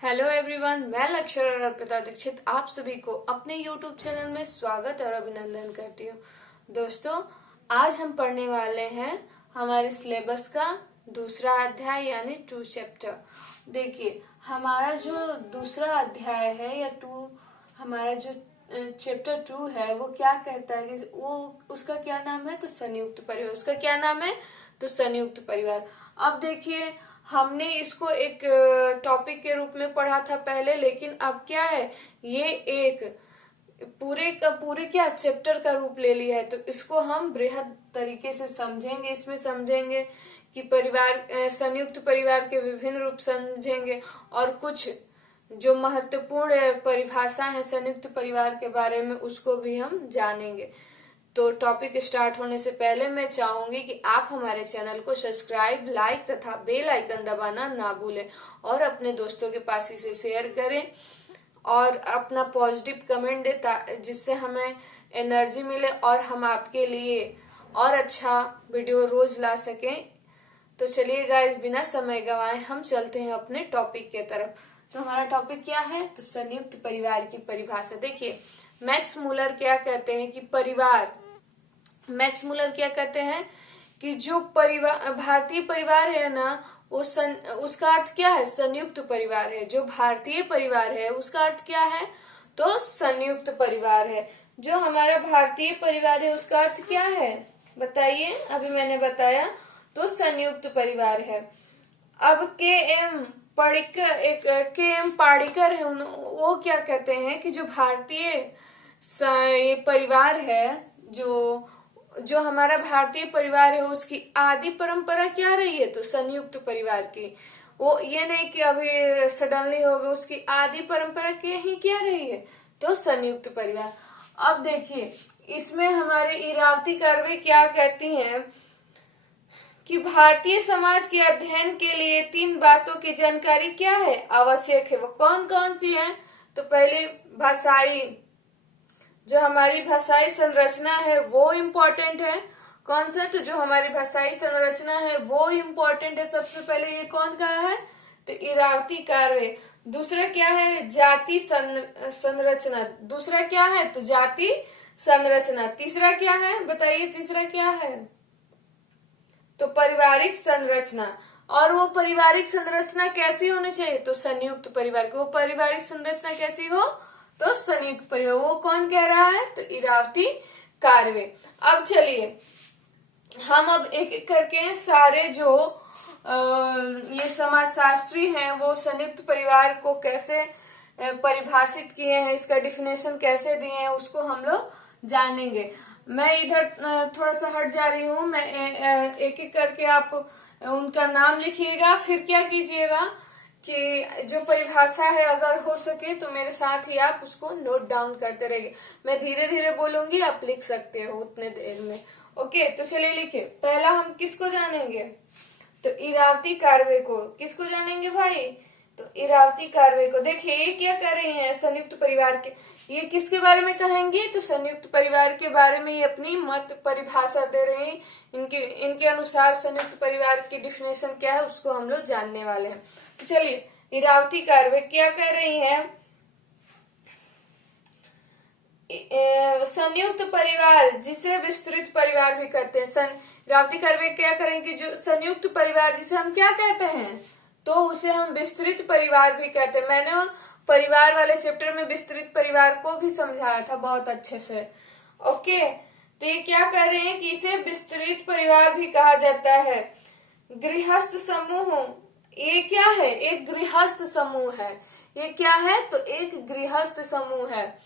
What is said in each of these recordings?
Hello everyone, मैं लक्ष्य और अर्पिता दीक्षित आप सभी को अपने यूट्यूब चैनल में स्वागत और अभिनंदन करती हूँ। दोस्तों, आज हम पढ़ने वाले हैं हमारे सिलेबस का दूसरा अध्याय यानी 2 चैप्टर। देखिए, हमारा जो दूसरा अध्याय है या हमारा जो चैप्टर 2 है वो क्या कहता है कि वो उसका क्या नाम है, तो संयुक्त परिवार। उसका क्या नाम है, तो संयुक्त परिवार। अब देखिए, हमने इसको एक टॉपिक के रूप में पढ़ा था पहले, लेकिन अब क्या है, ये एक पूरे क्या चैप्टर का रूप ले लिया है। तो इसको हम बृहद तरीके से समझेंगे। इसमें समझेंगे कि संयुक्त परिवार के विभिन्न रूप समझेंगे और कुछ जो महत्वपूर्ण परिभाषा है संयुक्त परिवार के बारे में उसको भी हम जानेंगे। तो टॉपिक स्टार्ट होने से पहले मैं चाहूंगी कि आप हमारे चैनल को सब्सक्राइब, लाइक तथा बेल आइकन दबाना ना भूलें और अपने दोस्तों के पास इसे शेयर करें और अपना पॉजिटिव कमेंट दें जिससे हमें एनर्जी मिले और हम आपके लिए और अच्छा वीडियो रोज ला सकें। तो चलिए गाइस, बिना समय गंवाए हम चलते हैं अपने टॉपिक के तरफ। तो हमारा टॉपिक क्या है, तो संयुक्त परिवार की परिभाषा। देखिए, मैक्स मूलर क्या कहते हैं कि कि जो भारतीय परिवार है ना, उसका अर्थ क्या है, संयुक्त परिवार है। जो भारतीय परिवार है उसका अर्थ क्या है, तो संयुक्त परिवार है। जो हमारा भारतीय परिवार है उसका अर्थ क्या है, बताइए। अभी मैंने बताया, तो संयुक्त परिवार है। अब के एम पाड़िकर है, वो क्या कहते हैं कि जो भारतीय ये परिवार है, जो हमारा भारतीय परिवार है उसकी आदि परंपरा क्या रही है, तो संयुक्त परिवार की। वो ये नहीं कि अभी सडनली हो गया, उसकी आदि परंपरा क्या रही है, तो संयुक्त परिवार। अब देखिए, इसमें हमारे इरावती कर्वे क्या कहती हैं कि भारतीय समाज के अध्ययन के लिए 3 बातों की जानकारी क्या है, आवश्यक है। वो कौन कौन सी है, तो पहले जो हमारी भाषाई संरचना है वो इम्पोर्टेंट है। कौन सा, तो जो हमारी भाषाई संरचना है वो इम्पोर्टेंट है। सबसे पहले ये कौन कहा है, तो इरावती कार्य। दूसरा क्या है, जाति संरचना। दूसरा क्या है, तो जाति संरचना। तीसरा क्या है, बताइए तीसरा क्या है, तो पारिवारिक संरचना। और वो पारिवारिक संरचना कैसी होनी चाहिए, तो संयुक्त परिवार की। वो पारिवारिक संरचना कैसी हो, तो संयुक्त परिवार। वो कौन कह रहा है, तो इरावती कार्वे। अब चलिए, हम अब एक एक करके सारे जो ये समाजशास्त्री हैं वो संयुक्त परिवार को कैसे परिभाषित किए हैं, इसका डिफिनेशन कैसे दिए हैं, उसको हम लोग जानेंगे। मैं इधर थोड़ा सा हट जा रही हूँ। मैं एक एक करके आप उनका नाम लिखिएगा, फिर क्या कीजिएगा कि जो परिभाषा है अगर हो सके तो मेरे साथ ही आप उसको नोट डाउन करते रहिए। मैं धीरे धीरे बोलूंगी, आप लिख सकते हो उतने देर में। ओके, तो चलिए लिखिए। पहला हम किसको जानेंगे, तो इरावती कार्वे को। किसको जानेंगे भाई, तो इरावती कार्वे को। देखिए, ये क्या कर रही हैं, संयुक्त परिवार के, ये किसके बारे में कहेंगे, तो संयुक्त परिवार के बारे में ये अपनी मत परिभाषा दे रहे हैं। इनके अनुसार संयुक्त परिवार की डिफिनेशन क्या है उसको हम लोग जानने वाले हैं। तो चलिए, इरावती कार्वे क्या कह रही हैं, संयुक्त परिवार जिसे विस्तृत परिवार भी कहते हैं। इरावती कार्वे क्या करेंगे, जो संयुक्त परिवार जिसे हम क्या कहते हैं, तो उसे हम विस्तृत परिवार भी कहते हैं। मैंने परिवार वाले चैप्टर में विस्तृत परिवार को भी समझाया था बहुत अच्छे से। ओके, तो ये क्या कह रहे हैं कि इसे विस्तृत परिवार भी कहा जाता है। गृहस्थ समूह, ये क्या है, एक गृहस्थ समूह है। ये क्या है, तो एक गृहस्थ समूह है।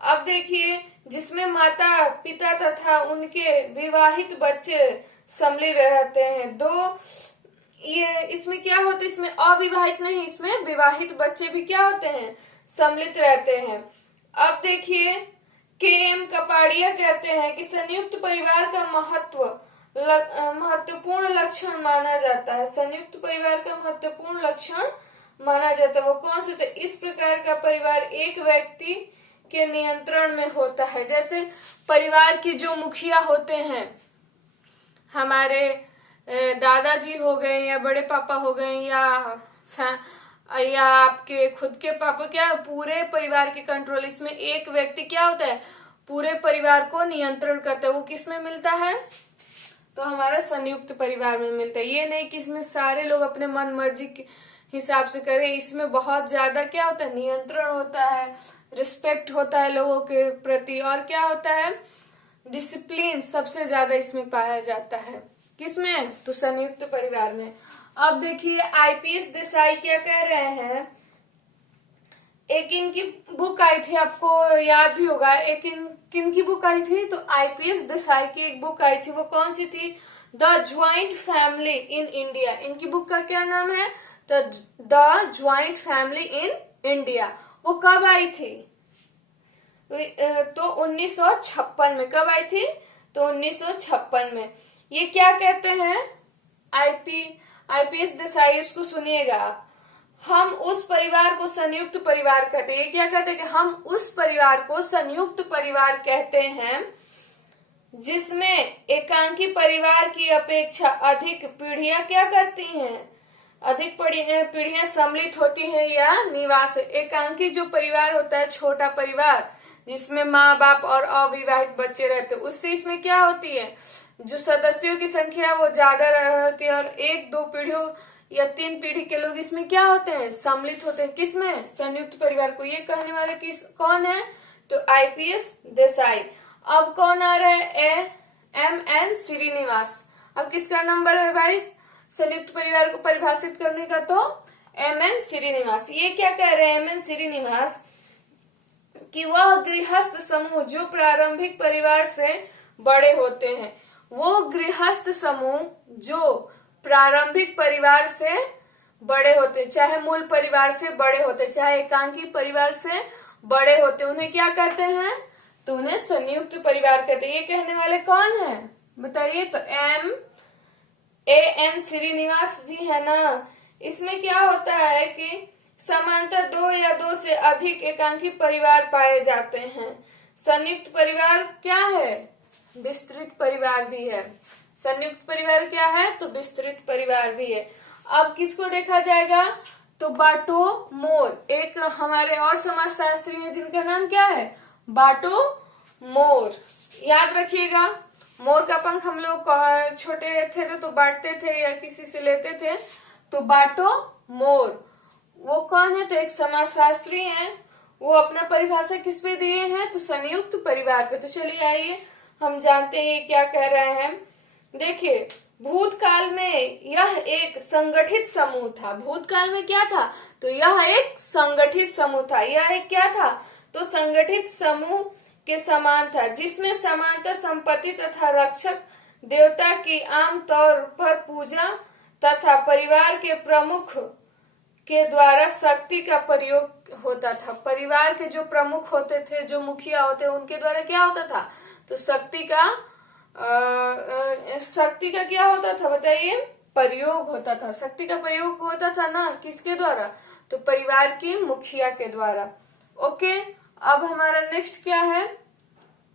अब देखिए, जिसमें माता पिता तथा उनके विवाहित बच्चे सम्मिलित रहते हैं। ये इसमें क्या होता है, इसमें अविवाहित नहीं, इसमें विवाहित बच्चे भी क्या होते हैं, सम्मिलित रहते हैं। अब देखिए, के एम कपाड़िया कहते हैं कि संयुक्त परिवार का महत्वपूर्ण लक्षण माना जाता है। संयुक्त परिवार का महत्वपूर्ण लक्षण माना जाता है। वो कौन से, तो इस प्रकार का परिवार एक व्यक्ति के नियंत्रण में होता है। जैसे परिवार की जो मुखिया होते हैं, हमारे दादाजी हो गए या बड़े पापा हो गए या या आपके खुद के पापा, क्या पूरे परिवार के कंट्रोल। इसमें एक व्यक्ति क्या होता है, पूरे परिवार को नियंत्रण करता है। वो किस में मिलता है, तो हमारा संयुक्त परिवार में मिलता है। ये नहीं कि इसमें सारे लोग अपने मन मर्जी के हिसाब से करें। इसमें बहुत ज्यादा क्या होता है, नियंत्रण होता है, रिस्पेक्ट होता है लोगों के प्रति, और क्या होता है, डिसिप्लिन सबसे ज्यादा इसमें पाया जाता है। किसमें, तो संयुक्त परिवार में। अब देखिए आईपीएस देसाई क्या कह रहे हैं, एक इनकी बुक आई थी, आपको याद भी होगा, एक किन की बुक आई थी, तो आईपीएस देसाई की एक बुक आई थी। वो कौन सी थी, the joint family in India. इनकी बुक का क्या नाम है, the joint family in India. वो कब आई थी, तो 1956 में। कब आई थी, तो 1956 में। ये क्या कहते हैं, आईपीएस देसाई, इसको सुनिएगा आप। हम उस परिवार को संयुक्त परिवार कहते हैं। ये क्या कहते हैं कि हम उस परिवार को संयुक्त परिवार कहते हैं जिसमें एकांकी परिवार की अपेक्षा अधिक पीढ़ियां क्या करती हैं, अधिक पीढ़ियां सम्मिलित होती हैं या निवास। एकांकी जो परिवार होता है, छोटा परिवार जिसमें माँ बाप और अविवाहित बच्चे रहते हैं, उससे इसमें क्या होती है, जो सदस्यों की संख्या वो ज्यादा होती है, और एक दो पीढ़ियों या 3 पीढ़ी के लोग इसमें क्या होते हैं, सम्मिलित होते हैं। किसमें, संयुक्त परिवार को। ये कहने वाले कौन है, तो आईपीएस देसाई। अब कौन आ रहा है, एम.एन. श्रीनिवास। अब किसका नंबर है भाई, संयुक्त परिवार को परिभाषित करने का, तो एम.एन. श्रीनिवास। ये क्या कह रहे हैं एम.एन. श्रीनिवास, कि वह गृहस्थ समूह जो प्रारंभिक परिवार से बड़े होते हैं, वो गृहस्थ समूह जो प्रारंभिक परिवार से बड़े होते, चाहे मूल परिवार से बड़े होते, चाहे एकांकी परिवार से बड़े होते, उन्हें क्या कहते हैं, तो उन्हें संयुक्त परिवार कहते हैं। ये कहने वाले कौन है, बताइए, तो एम.एन. श्रीनिवास जी है ना। इसमें क्या होता है कि समांतर 2 या 2 से अधिक एकांकी परिवार पाए जाते हैं। संयुक्त परिवार क्या है, विस्तृत परिवार भी है। संयुक्त परिवार क्या है, तो विस्तृत परिवार भी है। अब किसको देखा जाएगा, तो बाटो मोर, एक हमारे और समाजशास्त्री हैं जिनका नाम क्या है, बाटो मोर। याद रखिएगा, मोर का पंख हम लोग छोटे थे तो बांटते थे या किसी से लेते थे, तो बाटो मोर वो कौन है, तो एक समाजशास्त्री हैं। वो अपना परिभाषा किस पे दिए हैं, तो संयुक्त परिवार पे। तो चलिए आइए हम जानते हैं क्या कह रहे हैं। देखिए, भूतकाल में यह एक संगठित समूह था। भूतकाल में क्या था, तो यह एक संगठित समूह था। यह एक क्या था, तो संगठित समूह के समान था, जिसमें समानता संपत्ति तथा रक्षक देवता की आमतौर पर पूजा तथा परिवार के प्रमुख के द्वारा शक्ति का प्रयोग होता था। परिवार के जो प्रमुख होते थे, जो मुखिया होते, उनके द्वारा क्या होता था, तो शक्ति का क्या होता था, बताइए, प्रयोग होता था। शक्ति का प्रयोग होता था ना, किसके द्वारा, तो परिवार की मुखिया के द्वारा। ओके, अब हमारा नेक्स्ट क्या है,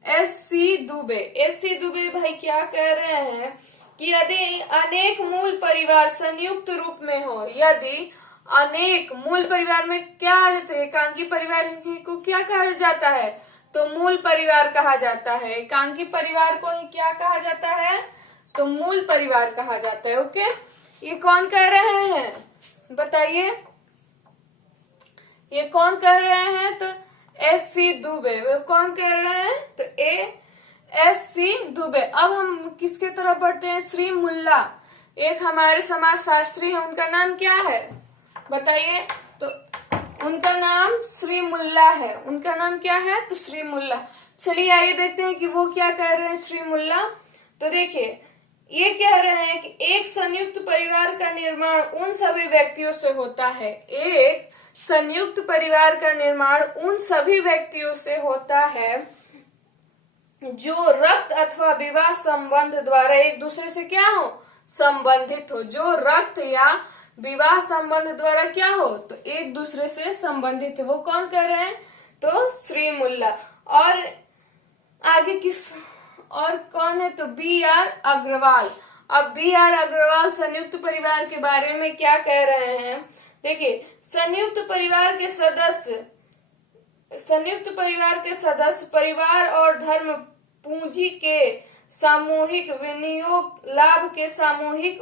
एस.सी. दुबे। एस.सी. दुबे भाई क्या कह रहे हैं कि यदि अनेक मूल परिवार संयुक्त रूप में हो, यदि अनेक मूल परिवार में क्या आ जाते हैं, एकांकी परिवार को क्या कहा जाता है, तो मूल परिवार कहा जाता है। एकांकी परिवार को ही क्या कहा जाता है, तो मूल परिवार कहा जाता है। ओके, ये कौन कह रहे हैं, बताइए, ये कौन कह रहे हैं, तो एस.सी. दुबे। वो कौन कह रहे हैं, तो एस.सी. दुबे। अब हम किसके तरफ बढ़ते हैं, श्री मुल्ला, एक हमारे समाजशास्त्री है, उनका नाम क्या है, बताइए, तो उनका नाम श्री मुल्ला है। उनका नाम क्या है, तो श्री मुल्ला। चलिए आइए देखते हैं कि वो क्या कह रहे हैं श्री मुल्ला। तो देखिए, ये कह रहे हैं कि एक संयुक्त परिवार का निर्माण उन सभी व्यक्तियों से होता है। एक संयुक्त परिवार का निर्माण उन सभी व्यक्तियों से होता है जो रक्त अथवा विवाह संबंध द्वारा एक दूसरे से क्या हो, संबंधित हो। जो रक्त या विवाह संबंध द्वारा क्या हो, तो एक दूसरे से संबंधित है। वो कौन कह रहे हैं, तो श्री मुल्ला। और आगे और कौन है, तो बी.आर. अग्रवाल। अब बी.आर. अग्रवाल संयुक्त परिवार के बारे में क्या कह रहे हैं, देखिए, संयुक्त परिवार के सदस्य परिवार और धर्म पूंजी के सामूहिक विनियोग, लाभ के सामूहिक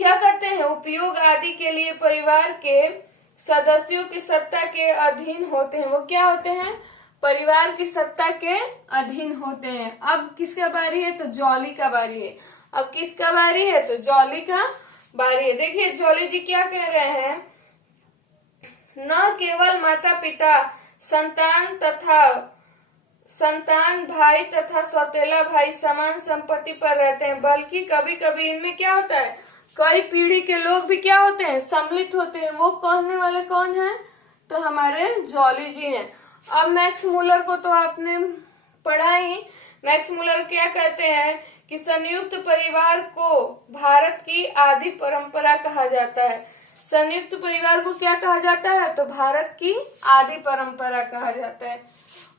क्या करते हैं, उपयोग आदि के लिए परिवार के सदस्यों की सत्ता के अधीन होते हैं। वो क्या होते हैं, परिवार की सत्ता के अधीन होते हैं। अब किसका बारी है, तो जॉली का बारी है। अब किसका बारी है, तो जॉली का बारी है। देखिए जॉली जी क्या कह रहे हैं, न केवल माता पिता संतान भाई तथा सौतेला भाई समान संपत्ति पर रहते हैं, बल्कि कभी कभी इनमें क्या होता है, कई पीढ़ी के लोग भी क्या होते हैं, सम्मिलित होते हैं। वो कहने वाले कौन है, तो हमारे जॉली जी हैं। अब मैक्स मूलर को तो आपने पढ़ा ही। मैक्स मूलर क्या कहते हैं कि संयुक्त परिवार को भारत की आदि परंपरा कहा जाता है। संयुक्त परिवार को क्या कहा जाता है, तो भारत की आदि परंपरा कहा जाता है।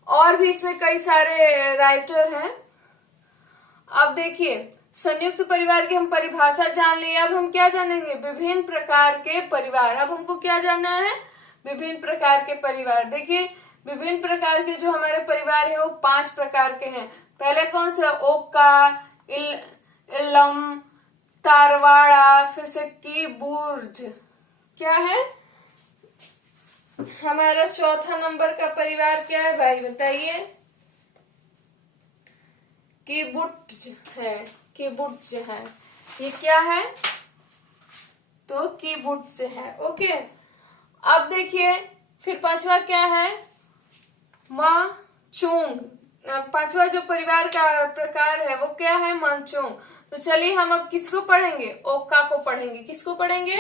और भी इसमें कई सारे राइटर हैं। अब देखिए, संयुक्त परिवार की हम परिभाषा जान ली। अब हम क्या जानेंगे, विभिन्न प्रकार के परिवार। अब हमको क्या जानना है, विभिन्न प्रकार के परिवार। देखिए विभिन्न प्रकार के जो हमारे परिवार है वो 5 प्रकार के हैं। पहले कौन सा, ओका, इल्लम, तारवाड़ा, फिर से कीबुर्ज। क्या है हमारा चौथा नंबर का परिवार, क्या है भाई बताइए, कीबुर्ज है। कीबुर्ज है, ये क्या है, तो कीबुर्ज है। ओके, अब देखिए फिर 5वां क्या है, माचोंग। 5वां जो परिवार का प्रकार है वो क्या है, माचोंग। तो चलिए हम अब किसको पढ़ेंगे, ओका को पढ़ेंगे। किसको पढ़ेंगे,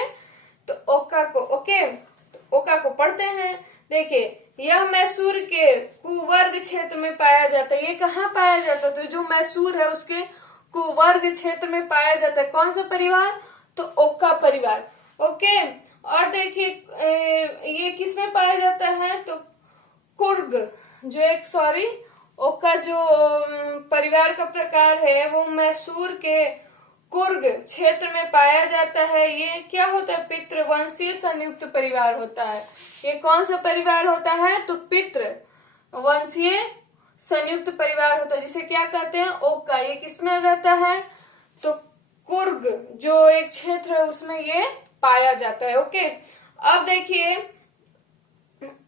तो ओका को। ओके, तो ओका को पढ़ते हैं। देखिए, यह मैसूर के कुवर्ग क्षेत्र में पाया जाता है। ये कहाँ पाया जाता है, तो जो मैसूर है उसके कुवर्ग क्षेत्र में पाया जाता है। कौन सा परिवार, तो ओका परिवार। ओके, और देखिए ये किसमें पाया जाता है, तो कुर्ग, जो एक ओका जो परिवार का प्रकार है वो मैसूर के कुर्ग क्षेत्र में पाया जाता है। ये क्या होता है, पितृवंशीय संयुक्त परिवार होता है। ये कौन सा परिवार होता है, तो पितृवंशीय संयुक्त परिवार होता है, जिसे क्या कहते हैं, ओका। ये किसमें रहता है, तो कुर्ग जो एक क्षेत्र है उसमें ये पाया जाता है। ओके, अब देखिए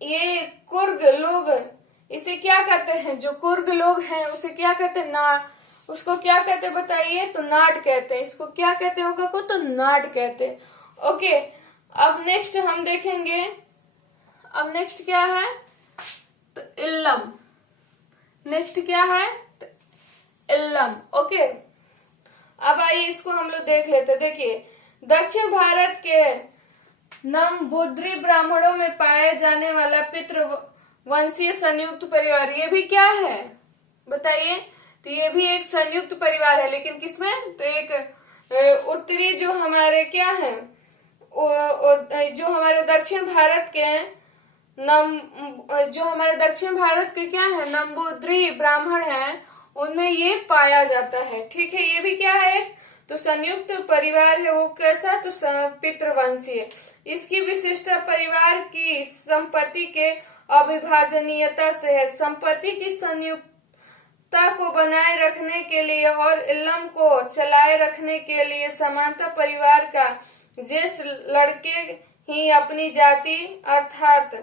ये कुर्ग लोग इसे क्या कहते हैं, जो कुर्ग लोग हैं उसे क्या कहते हैं, उसको क्या कहते हैं बताइए, तो नाड कहते हैं। इसको क्या कहते हैं, ओका को, तो नाड कहते हैं। ओके, अब नेक्स्ट हम देखेंगे, अब नेक्स्ट क्या है, तो इल्लम। नेक्स्ट क्या है, तो इल्लम। ओके, अब आइए इसको हम लोग देख लेते हैं। देखिए, दक्षिण भारत के नम्बूद्री ब्राह्मणों में पाए जाने वाला पितृवंशीय संयुक्त परिवार, ये भी क्या है बताइए, तो ये भी एक संयुक्त परिवार है। लेकिन किसमें, तो एक उत्तरी जो हमारे क्या है, जो हमारे दक्षिण भारत के जो हमारे दक्षिण भारत के क्या है, नम्बूद्री ब्राह्मण हैं, उनमें ये पाया जाता है। ठीक है, ये भी क्या है, तो संयुक्त परिवार है। वो कैसा, तो पितृवंशीय। इसकी विशिष्टता परिवार की संपत्ति के अविभाजनीयता से है। संपत्ति की संयुक्तता को बनाए रखने के लिए और इल्लम को चलाए रखने के लिए समानता परिवार का ज्येष्ठ लड़के ही अपनी जाति अर्थात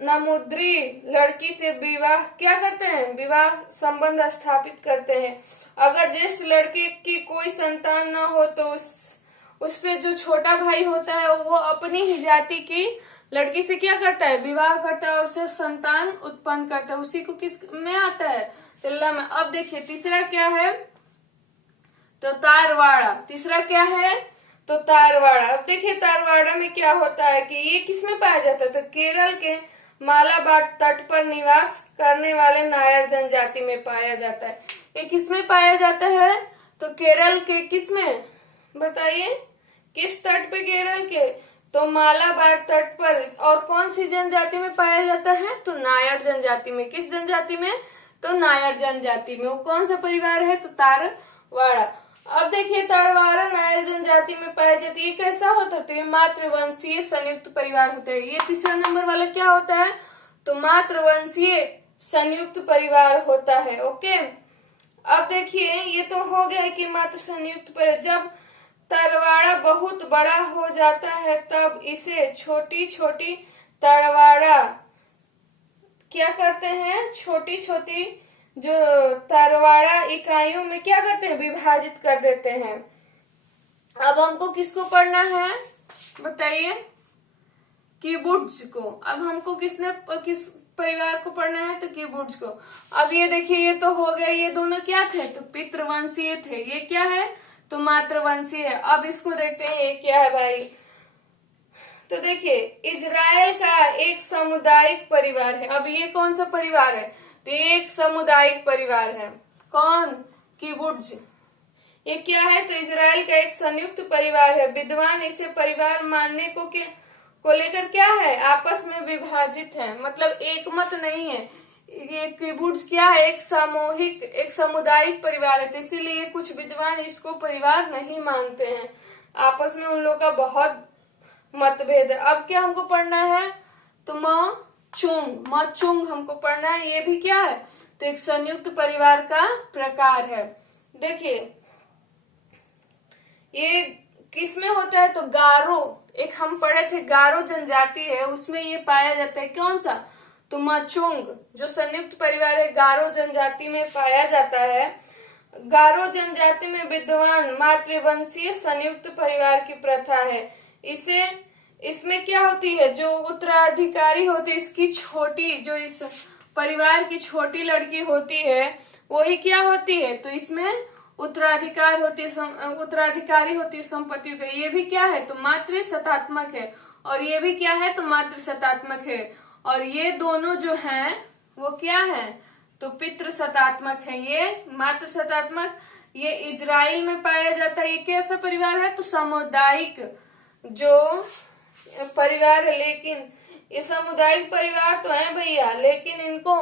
नम्बूद्री लड़की से विवाह क्या करते हैं, विवाह संबंध स्थापित करते हैं। अगर ज्येष्ठ लड़के की कोई संतान न हो तो उससे जो छोटा भाई होता है वो अपनी ही जाति की लड़की से क्या करता है, विवाह करता है और उससे संतान उत्पन्न करता है। उसी को किस में आता है, तिल्ला में। अब देखिए तीसरा क्या है, तो तारवाड़ा। तीसरा क्या है, तो तारवाड़ा। अब देखिए तारवाड़ा में क्या होता है कि ये किसमें पाया जाता है, तो केरल के मालाबार तट पर निवास करने वाले नायर जनजाति में पाया जाता है। ये किसमें पाया जाता है, तो केरल के किसमें बताइए, किस तट पे, केरल के, तो मालाबार तट पर। और कौन सी जनजाति में पाया जाता है, तो नायर जनजाति में। किस जनजाति में, तो नायर जनजाति में। वो कौन सा परिवार है, तो तारवाड़ा। अब देखिए तारवाड़ा नायर जनजाति जनजाति में पाए जाते हैं। ये कैसा होता है? तो ये मातृवंशीय संयुक्त परिवार होता है। ये तीसरा नंबर वाला क्या होता है? तो मातृवंशीय संयुक्त परिवार होता है। ओके, अब देखिए ये तो हो गया कि मातृ संयुक्त परिवार। जब तरवाड़ा बहुत बड़ा हो जाता है तब इसे छोटी छोटी तरवाड़ा क्या करते हैं? छोटी छोटी जो तरवाड़ा इकाइयों में क्या करते हैं? विभाजित कर देते हैं। अब हमको किसको पढ़ना है बताइए? कीबुर्ड्स को। अब हमको किस परिवार को पढ़ना है? तो कीबुर्ड्स को। अब ये देखिए ये तो हो गया, ये दोनों क्या थे? तो पितृवंशीय थे। ये क्या है? तो मातृवंशीय है। अब इसको देखते हैं ये क्या है भाई। तो देखिए इजराइल का एक सामुदायिक परिवार है। अब ये कौन सा परिवार है? तो ये एक सामुदायिक परिवार है। कौन? कीबुर्ड्स। ये क्या है? तो इजराइल का एक संयुक्त परिवार है। विद्वान इसे परिवार मानने को लेकर क्या है? आपस में विभाजित है, मतलब एक मत नहीं है। ये कीबुर्ड्स क्या है? एक सामूहिक, एक सामुदायिक परिवार है। तो इसीलिए कुछ विद्वान इसको परिवार नहीं मानते हैं। आपस में उन लोगों का बहुत मतभेद है। अब क्या हमको पढ़ना है? तो मचुंग हमको पढ़ना है। ये भी क्या है? तो एक संयुक्त परिवार का प्रकार है। देखिए ये किसमें होता है? तो गारो, एक हम पढ़े थे गारो जनजाति है, उसमें ये पाया जाता है। कौन सा? तो मचुंग जो संयुक्त परिवार है गारो जनजाति में पाया जाता है। गारो जनजाति में विद्वान मातृवंशीय संयुक्त परिवार की प्रथा है। इसमें क्या होती है? जो उत्तराधिकारी होती है, इसकी छोटी, जो इस परिवार की छोटी लड़की होती है वही क्या होती है? तो इसमें उत्तराधिकारी होती है संपत्ति का। ये भी क्या है? तो मातृ सत्तात्मक है। और ये भी क्या है? तो मातृ सत्तात्मक है। और ये दोनों जो हैं वो क्या है? तो पितृ सत्तात्मक है। ये मातृ सत्तात्मक ये इजराइल में पाया जाता है। ये कैसा परिवार है? तो सामुदायिक जो परिवार है। लेकिन ये सामुदायिक परिवार तो है भैया, लेकिन इनको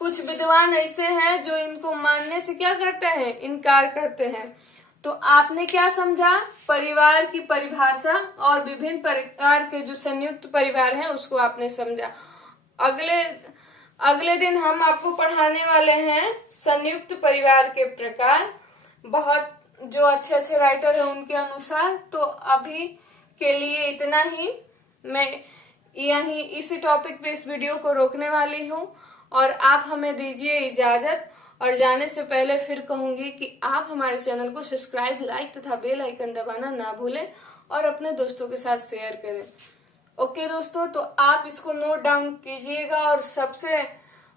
कुछ विद्वान ऐसे हैं जो इनको मानने से क्या करते हैं? इनकार करते हैं। तो आपने क्या समझा? परिवार की परिभाषा और विभिन्न प्रकार के जो संयुक्त परिवार हैं उसको आपने समझा। अगले दिन हम आपको पढ़ाने वाले हैं संयुक्त परिवार के प्रकार, बहुत जो अच्छे अच्छे राइटर हैं उनके अनुसार। तो अभी के लिए इतना ही। मैं यहीं इसी टॉपिक पे इस वीडियो को रोकने वाली हूँ और आप हमें दीजिए इजाजत। और जाने से पहले फिर कहूंगी कि आप हमारे चैनल को सब्सक्राइब, लाइक तथा बेल आइकन दबाना ना भूलें और अपने दोस्तों के साथ शेयर करें। ओके दोस्तों, तो आप इसको नोट डाउन कीजिएगा। और सबसे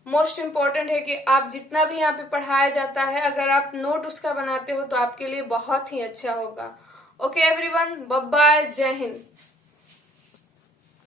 मोस्ट इम्पोर्टेंट है कि आप जितना भी यहाँ पे पढ़ाया जाता है अगर आप नोट उसका बनाते हो तो आपके लिए बहुत ही अच्छा होगा। ओके एवरीवन, बाय बाय, जय हिंद।